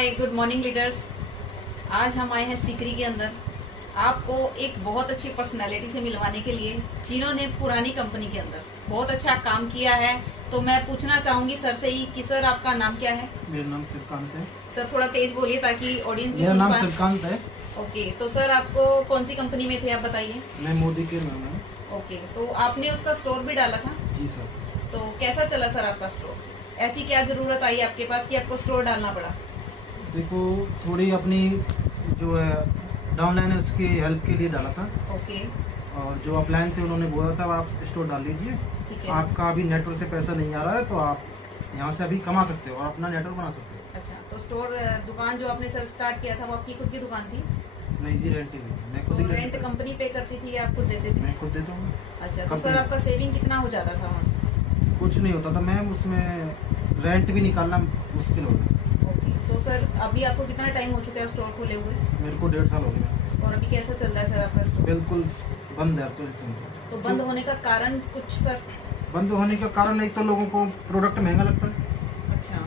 Hi good morning leaders. आज हम आए हैं सीकरी के अंदर आपको एक बहुत अच्छी पर्सनालिटी से मिलवाने के लिए, जिन्होंने पुरानी कंपनी के अंदर बहुत अच्छा काम किया है। तो मैं पूछना चाहूंगी सर से ही कि सर आपका नाम क्या है? मेरा नाम श्रीकांत है। सर थोड़ा तेज बोलिए ताकि ऑडियंस भी मेरा सुन नाम पाए। श्रीकांत है। ओके, तो सर आपको कौन सी कंपनी में थे आप बताइए। मैं मोदी के में हूँ। ओके, तो आपने उसका स्टोर भी डाला था? जी सर। तो कैसा चला सर आपका स्टोर? ऐसी क्या जरूरत आई आपके पास कि आपको स्टोर डालना पड़ा? देखो, थोड़ी अपनी जो है डाउनलाइन है उसकी हेल्प के लिए डाला था। ओके, और जो अपलाइन थे उन्होंने बोला था आप स्टोर डाल लीजिए, ठीक है। आपका अभी नेटवर्क से पैसा नहीं आ रहा है तो आप यहाँ से अभी कमा सकते हो और अपना नेटवर्क बना सकते हो। अच्छा, तो स्टोर दुकान जो आपने सर स्टार्ट किया था वो आपकी खुद की दुकान थी? नहीं जी, रेंट ही नहीं, मैं खुद तो ही रेंट कंपनी पे करती थी या आप खुद देते थे? मैं खुद देता हूँ। अच्छा, तो कंपनी। सर आपका सेविंग कितना हो जाता था वहाँ से? कुछ नहीं होता था मैम, उसमें रेंट भी निकालना मुश्किल हो गया। ओके, तो सर अभी आपको कितना टाइम हो चुका है स्टोर खोले हुए? मेरे को 1.5 साल हो गया। और अभी कैसा चल रहा है सर आपका स्टोर? बिल्कुल बंद है तो बंद होने का कारण कुछ सर? बंद होने का कारण एक तो लोगों को प्रोडक्ट महंगा लगता है, अच्छा,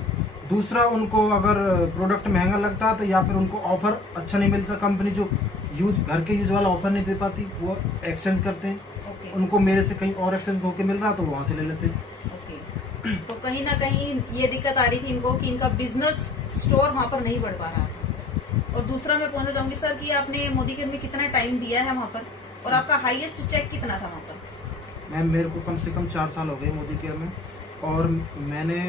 दूसरा उनको अगर प्रोडक्ट महंगा लगता है तो या फिर उनको ऑफर अच्छा नहीं मिलता, कंपनी जो घर के यूज वाला ऑफर नहीं दे पाती वो एक्सचेंज करते हैं। ओके, उनको मेरे से कहीं और एक्सचेंज होके मिल रहा तो वहाँ से ले लेते हैं। ओके। तो कहीं ना कहीं ये दिक्कत आ रही थी इनको कि इनका बिजनेस स्टोर वहाँ पर नहीं बढ़ पा रहा था। और दूसरा मैं पूछना चाहूंगी सर कि आपने मोदी केयर में कितना टाइम दिया है वहाँ पर, और आपका हाईएस्ट चेक कितना था वहाँ पर? मैम मेरे को कम से कम 4 साल हो गए मोदी केयर में, और मैंने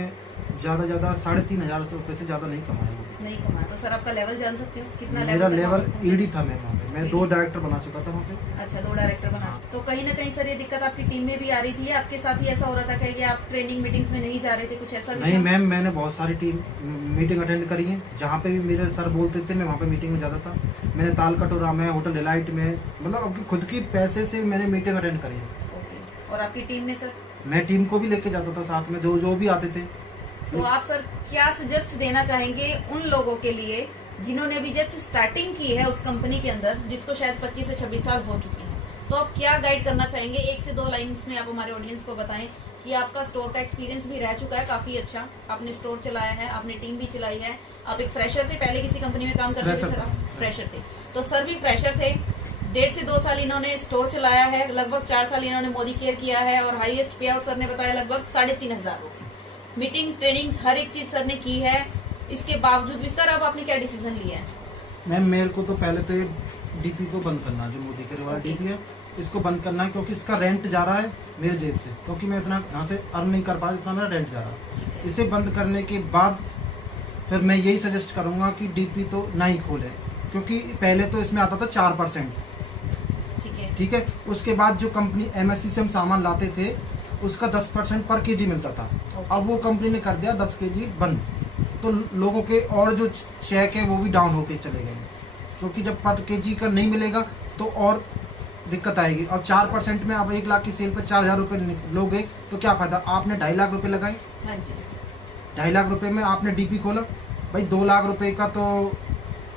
ज़्यादा 3,500 रुपये से ज़्यादा नहीं कमाया। नहीं कमाया। तो सर आपका लेवल जान सकती हूँ कितना? मेरा तक लेवल वहाँ पर ईडी था। मैं वहाँ पे मैं 2 डायरेक्टर बना चुका था वहाँ पे। अच्छा, 2 डायरेक्टर बना। तो कहीं ना कहीं सर ये दिक्कत आपकी टीम में भी आ रही थी, आपके साथ ही ऐसा हो रहा था कि आप ट्रेनिंग मीटिंग्स में नहीं जा रहे थे, कुछ ऐसा भी नहीं था? मैम, मैंने बहुत सारी टीम मीटिंग अटेंड करी है, जहाँ पे भी मेरे सर बोलते थे मैं वहाँ पे मीटिंग में जाता था। मैंने ताल कटोरा में, होटल डिलाइट में, मतलब अपनी खुद की पैसे से मैंने मीटिंग अटेंड करी है। ओके, और आपकी टीम ने सर? मैं टीम को भी लेके जाता था साथ में, जो भी आते थे। तो आप सर क्या सजेस्ट देना चाहेंगे उन लोगों के लिए जिन्होंने अभी जस्ट स्टार्टिंग की है उस कंपनी के अंदर, जिसको शायद 25 से 26 साल हो चुके हैं? तो आप क्या गाइड करना चाहेंगे? 1 से 2 लाइन्स में आप हमारे ऑडियंस को बताएं कि आपका स्टोर का एक्सपीरियंस भी रह चुका है काफी अच्छा, आपने स्टोर चलाया है, आपने टीम भी चलाई है, आप एक फ्रेशर थे, पहले किसी कंपनी में काम करते थे सर? आप फ्रेशर थे, तो सर भी फ्रेशर थे। 1.5 से 2 साल इन्होंने स्टोर चलाया है, लगभग 4 साल इन्होंने मोदी केयर किया है, और हाईएस्ट पे आउट सर ने बताया लगभग 3,500 रुपए। मीटिंग, ट्रेनिंग्स, हर एक चीज सर ने की है। इसके बावजूद भी सर अब आपने क्या डिसीजन लिया है? मैम मेरे को तो पहले तो ये डीपी को बंद करना, जो मोदी केयर वाला डीपी है इसको बंद करना है, क्योंकि इसका रेंट जा रहा है मेरे जेब से, क्योंकि मैं इतना यहाँ से अर्न नहीं कर पा रहा जितना मेरा रेंट जा रहा है। इसे बंद करने के बाद फिर मैं यही सजेस्ट करूँगा कि डीपी तो ना ही खोले, क्योंकि पहले तो इसमें आता था 4%। ठीक है, उसके बाद जो कंपनी एमएससी से हम सामान लाते थे उसका 10% पर केजी मिलता था। अब वो कंपनी ने कर दिया 10 केजी बंद, तो लोगों के और जो चेक है वो भी डाउन होके चले गए, क्योंकि जब पर केजी का नहीं मिलेगा तो और दिक्कत आएगी। अब 4% में आप 1 लाख की सेल पर 4,000 रुपये लोगे तो क्या फायदा? आपने 2.5 लाख रुपए लगाए, 2.5 लाख रुपए में आपने डीपी खोला, भाई 2 लाख रुपए का तो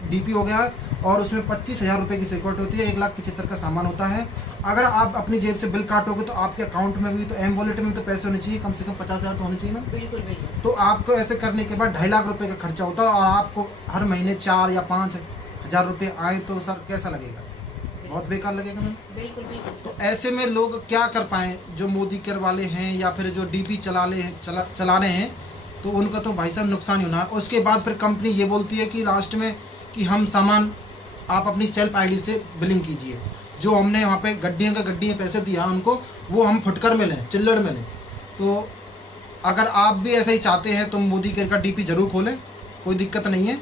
डीपी हो गया, और उसमें 25,000 रुपये की सिक्योरिटी होती है, 1,75,000 का सामान होता है। अगर आप अपनी जेब से बिल काटोगे तो आपके अकाउंट में भी तो एम वॉलेट में तो पैसे होने चाहिए, कम से कम 50,000 तो होने चाहिए ना। बिल्कुल बिल्कुल। तो आपको ऐसे करने के बाद 2.5 लाख रुपए का खर्चा होता है, और आपको हर महीने 4 या 5,000 रुपये आए तो सर कैसा लगेगा? बहुत बेकार लगेगा मैम। बिल्कुल बिल्कुल। तो ऐसे में लोग क्या कर पाए, जो मोदी केयर वाले हैं या फिर जो डीपी चला रहे हैं, तो उनका तो भाई साहब नुकसान ही होना है। उसके बाद फिर कंपनी ये बोलती है कि लास्ट में कि हम सामान आप अपनी सेल्फ आईडी से बिलिंग कीजिए, जो हमने वहाँ पे गड्डियाँ पैसे दिया उनको, वो हम फुटकर में लें, चिल्लड़ में लें। तो अगर आप भी ऐसा ही चाहते हैं तो मोदी केयर का डीपी जरूर खोलें, कोई दिक्कत नहीं है,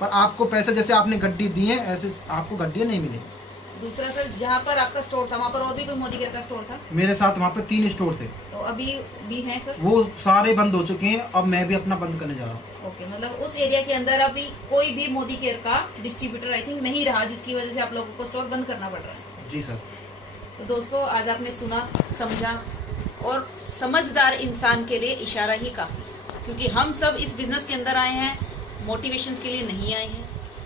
पर आपको पैसे जैसे आपने गड्डी दी है ऐसे आपको गड्डियाँ नहीं मिलेंगी। दूसरा सर, जहाँ पर आपका स्टोर था वहाँ पर और भी कोई मोदी केयर का स्टोर था? मेरे साथ वहाँ पे 3 स्टोर थे। तो अभी भी हैं सर? वो सारे बंद हो चुके हैं, अब मैं भी अपना बंद करने जा रहा हूँ। ओके, मतलब उस एरिया के अंदर अभी कोई भी मोदी केयर का डिस्ट्रीब्यूटर आई थिंक नहीं रहा, जिसकी वजह से आप लोगों को स्टोर बंद करना पड़ रहा है। जी सर। तो दोस्तों, आज आपने सुना, समझा, और समझदार इंसान के लिए इशारा ही काफी है, क्योंकि हम सब इस बिजनेस के अंदर आए हैं मोटिवेशंस के लिए नहीं आए हैं,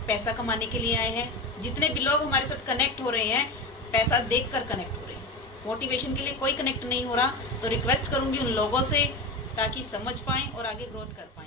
पैसा कमाने के लिए आए हैं। जितने भी लोग हमारे साथ कनेक्ट हो रहे हैं पैसा देखकर कनेक्ट हो रहे हैं, मोटिवेशन के लिए कोई कनेक्ट नहीं हो रहा। तो रिक्वेस्ट करूंगी उन लोगों से ताकि समझ पाएं और आगे ग्रोथ कर पाएं।